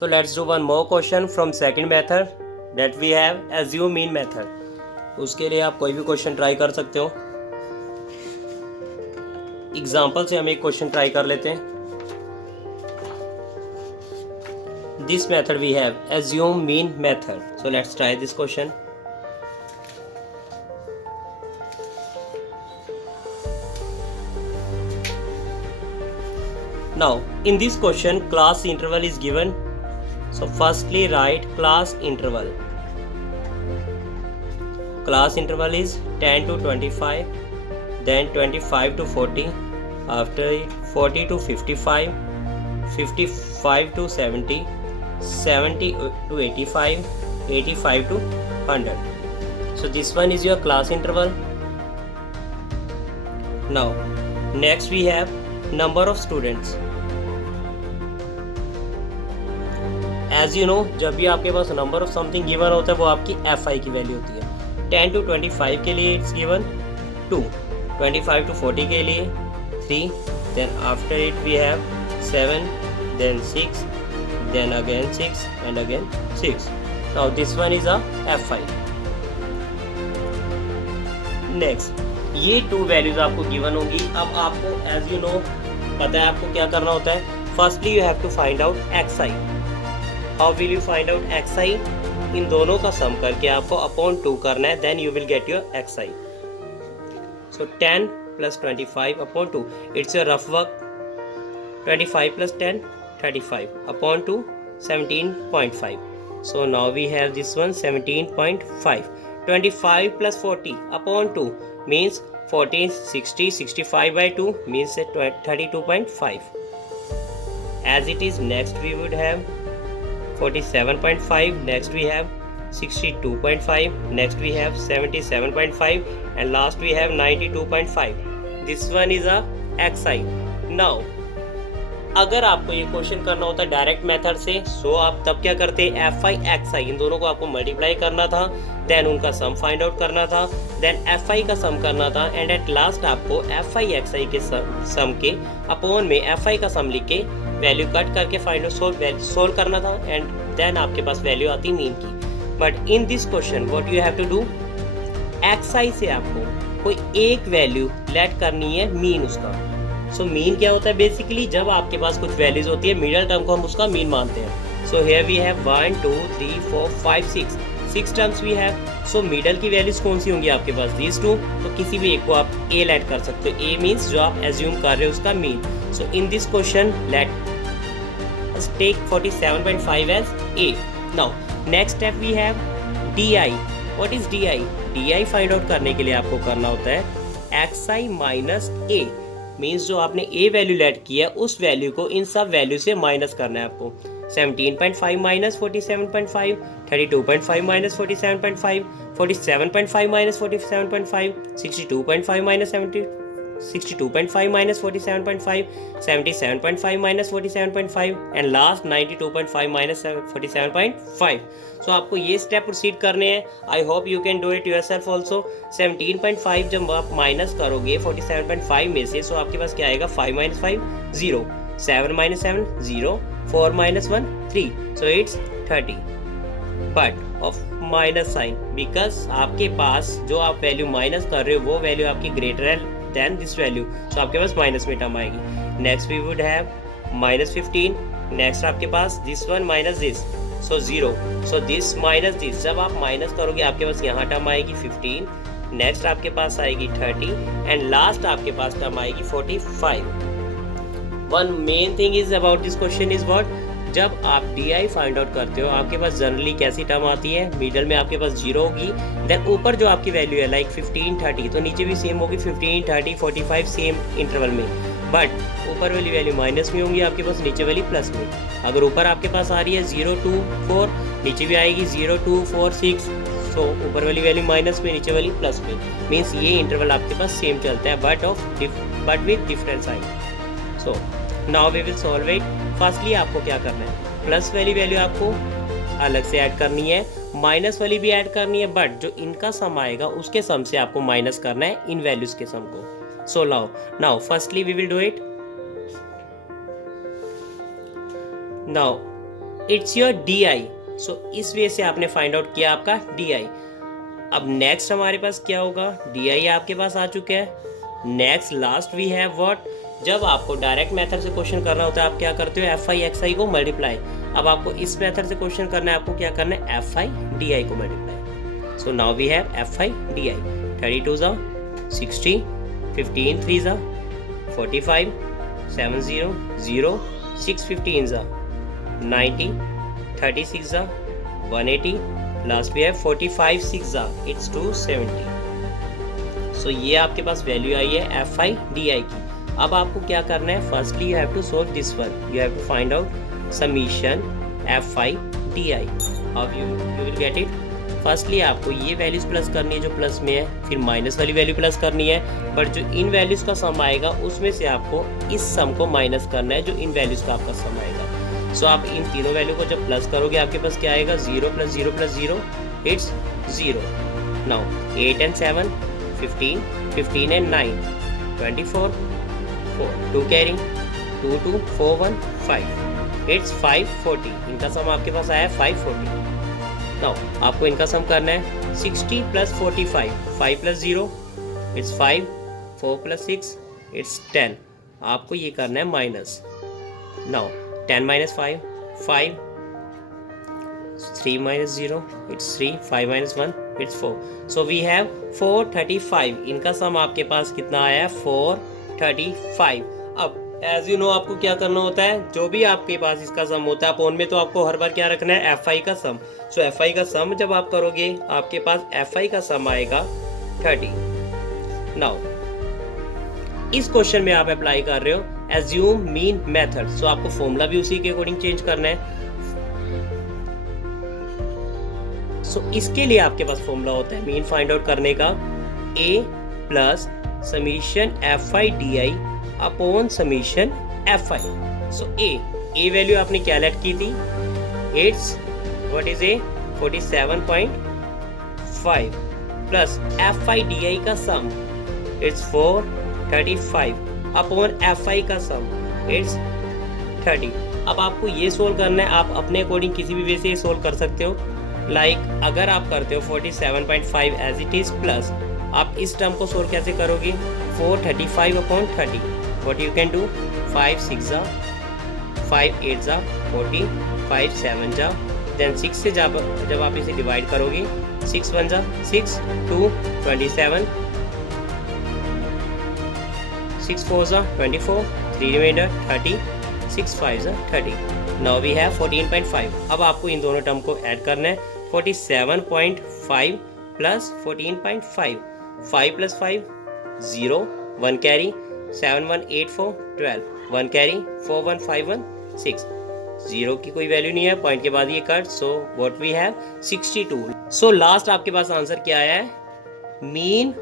So let's do one more question from second method that we have assume mean method. उसके लिए आप कोई भी क्वेश्चन ट्राई कर सकते हो. एग्जाम्पल से हम एक क्वेश्चन ट्राई कर लेते हैं. This method we have assume mean method. So let's try this question. Now in this question class interval is given. So firstly write class interval. Class interval is 10 to 25, then 25 to 40, after it 40 to 55, 55 to 70, 70 to 85, 85 to 100. So this one is your class interval. Now next we have number of students. As you know जब भी आपके पास number of something given होता है वो आपकी fi की value होती है. 10 to 25 के लिए इट्स गिवन 2, 25 to 40 के लिए 3, then after it we have 7, then 6, then again 6 and again 6. Now this one is a fi. Next ये 2 वैल्यूज आपको गिवन होंगी. अब आपको एज यू नो पता है आपको क्या करना होता है. Firstly you have to find out xi. How will you find out xi? इन दोनों का सम करके आपको अपॉन 2 करना है, then you will get your xi. So 10 plus 25 upon 2, it's your rough work. 25 plus 10 35 upon 2 17.5. So now we have this one 17.5. 25 plus 40 upon 2 means 40, 60, 65 by 2 means 32.5. As it is, next we would have 47.5, next we have 62.5, next we have 77.5 and last we have 92.5. This one is a xi. Now अगर आपको ये question करना होता है direct method से, सो आप तब क्या करते हैं fi xi इन दोनों को आपको मल्टीप्लाई करना था, देन उनका सम फाइंड आउट करना था, देन fi का सम करना था एंड एट लास्ट आपको fi xi के सम के अपॉन में fi का सम लिख के वैल्यू कट करके फाइंड आउट सोल्व करना था एंड देन आपके पास वैल्यू आती मीन की. But in this question what you have to do, xi से आपको कोई एक वैल्यू लेट करनी है मीन उसका. सो मीन क्या होता है बेसिकली, जब आपके पास कुछ वैल्यूज होती है मिडिल टर्म को हम उसका मीन मानते हैं. So here we have 1 2 3 4 5 6 terms we have. So middle की वैल्यूज कौन सी होंगी आपके पास, दीज 2. तो किसी भी एक को आप a लेट कर सकते हो. a मीन्स जो आप एज्यूम कर रहे हो उसका mean. So in this question let take 47.5 as a. Now next step we have di. What is di? di find out करने के लिए आपको करना होता है xi माइनस a. मीन्स जो आपने a वैल्यू लेट किया है उस वैल्यू को इन सब वैल्यू से माइनस करना है आपको. 17.5 minus 47.5, 32.5 minus 47.5, 47.5 minus 47.5, 62.5 minus 62.5 minus 47.5, 77.5 minus 47.5 and last 92.5 minus 47.5. सो आपको ये स्टेप प्रोसीड करने हैं. I hope you can do it yourself also. 17.5 जब आप माइनस करोगे 47.5 में से, सो आपके पास क्या आएगा 5 minus 5 0, 7 minus 7 0, 4 minus 1 3, so it's 30. But of minus sign because आपके पास जो आप वैल्यू माइनस कर रहे हो वो वैल्यू आपकी ग्रेटर है देन दिस वैल्यू, सो आपके पास माइनस में टर्म आएगी. Next we would have minus 15. Next आपके पास this one minus this, so 0. So this minus this जब आप माइनस करोगे आपके पास यहाँ टर्म आएगी 15. नेक्स्ट आपके पास आएगी 30 एंड लास्ट आपके पास टर्म आएगी 45. One main thing is about this question is what, जब आप di फाइंड आउट करते हो आपके पास जनरली कैसी टर्म आती है, मिडल में आपके पास 0 होगी, देन ऊपर जो आपकी वैल्यू है लाइक 15 30 तो नीचे भी सेम होगी 15 30 45 सेम इंटरवल में. बट ऊपर वाली वैल्यू माइनस में होंगी आपके पास, नीचे वाली प्लस में. अगर ऊपर आपके पास आ रही है 0 2 4, नीचे भी आएगी 0 2 4 6, सो ऊपर वाली वैल्यू माइनस में नीचे वाली प्लस में. मीन्स ये इंटरवल आपके पास सेम चलता है but with different sign. So now we will solve it. Firstly आपको क्या करना है, प्लस वाली वैल्यू आपको अलग से ऐड करनी है, माइनस वाली भी ऐड करनी है, बट जो इनका सम आएगा उसके सम से आपको माइनस करना है इन वैल्यूज के सम को. So now firstly we will do it. Now it's your D I. So इस वे से आपने फाइंड आउट किया आपका डी आई। अब नेक्स्ट हमारे पास क्या होगा, डी आई आपके पास आ चुके हैं। Next last we have what, जब आपको डायरेक्ट मेथड से क्वेश्चन करना होता है आप क्या करते हो, एफ आई एक्स आई को मल्टीप्लाई। अब आपको इस मेथड से क्वेश्चन करना है, आपको क्या करना है, एफ आई डी आई को multiply. So now we have F I D I. 32 जा 60, 15 3 जा 45, 7 0 0, 6 15 जा 90, 36 जा 180, लास्ट भी है 45 6 जा इट्स 270। सो ये आपके पास वैल्यू आई है एफ आई डी आई की। अब आपको क्या करना है, firstly you have to solve this one, you have to find out summation F I D I. अब you will get it. Firstly आपको ये वैल्यूज प्लस करनी है जो प्लस में है, फिर माइनस वाली वैल्यू प्लस करनी है, बट जो इन वैल्यूज का सम आएगा उसमें से आपको इस सम को माइनस करना है जो इन वैल्यूज का आपका सम आएगा। सो आप इन तीनों वैल्यू को जब प्लस करोगे आपके पास क्या आएगा, 0 + 0 + 0 it's 0। Now 8 and 7 15, 15 and 9 24, 4 2 carry 2 2 4 1 5 it's 540। इनका सम आपके पास आया 540। नाउ आपको इनका सम करना है 60 + 45, 5 + 0 इट्स 5, 4 + 6 इट्स 10। आपको ये करना है minus. Now 10 - 5 5, 3 - 0 it's 3, 5 - 1 it's 4। So we have 435। इनका सम आपके पास कितना आया है, 435। अब एज यू नो आपको क्या करना होता है, जो भी आपके पास इसका सम होता है अपोन में, तो आपको हर बार क्या रखना है, एफ आई का सम। सो एफ आई का सम जब आप करोगे आपके पास एफ आई का सम आएगा 30। नाउ इस क्वेश्चन में आप अप्लाई कर रहे हो एज्यूम मीन मेथड। सो आपको फॉर्मूला भी उसी के अकॉर्डिंग चेंज करना है। सो इसके लिए आपके पास फॉर्मूला होता है मीन फाइंड आउट करने का, A plus summation F I D I upon summation F I. So A value आपने क्या लेट की थी, it's what is A 47.5 plus F I D I का sum it's 435 upon F I का sum it's 30। अब आपको ये solve करना है, आप अपने अकॉर्डिंग किसी भी वे से ये सोल्व कर सकते हो। लाइक अगर आप करते हो 47.5 एज इट इज प्लस आप इस टर्म को सोल्व कैसे करोगे, 435 upon 30। What you can do, 5 6 जा 5 8 जा 40, 5 7 जा, देन 6 से जब आप इसे डिवाइड करोगे 6 1 जा 6, 2 27, 6 4 जा 24, 3 रिमाइंडर 30, 6 5 जा 30। Now we have 14.5। अब आपको इन दोनों टर्म को ऐड करना है, 47.5 प्लस 14.5, 5 + 5 0, 1 कैरी 7 1 8 4 12, 1 कैरी 4 1 5 1 6, 0 की कोई वैल्यू नहीं है, पॉइंट के बाद ये cut. So what we have 62। So last आपके पास आंसर क्या आया है, mean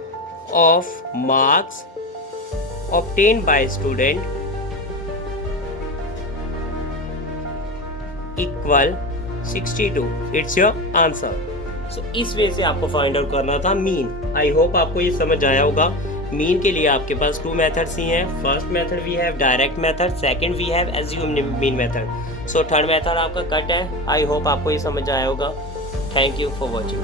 of marks obtained by student equal 62। It's your answer. So इस वे से आपको फाइंड आउट करना था मीन। आई होप आपको ये समझ आया होगा। मीन के लिए आपके पास 2 मेथड्स ही हैं। First method we have direct method, second we have assume mean method. So third method आपका कट है। आई होप आपको ये समझ आया होगा। Thank you for watching.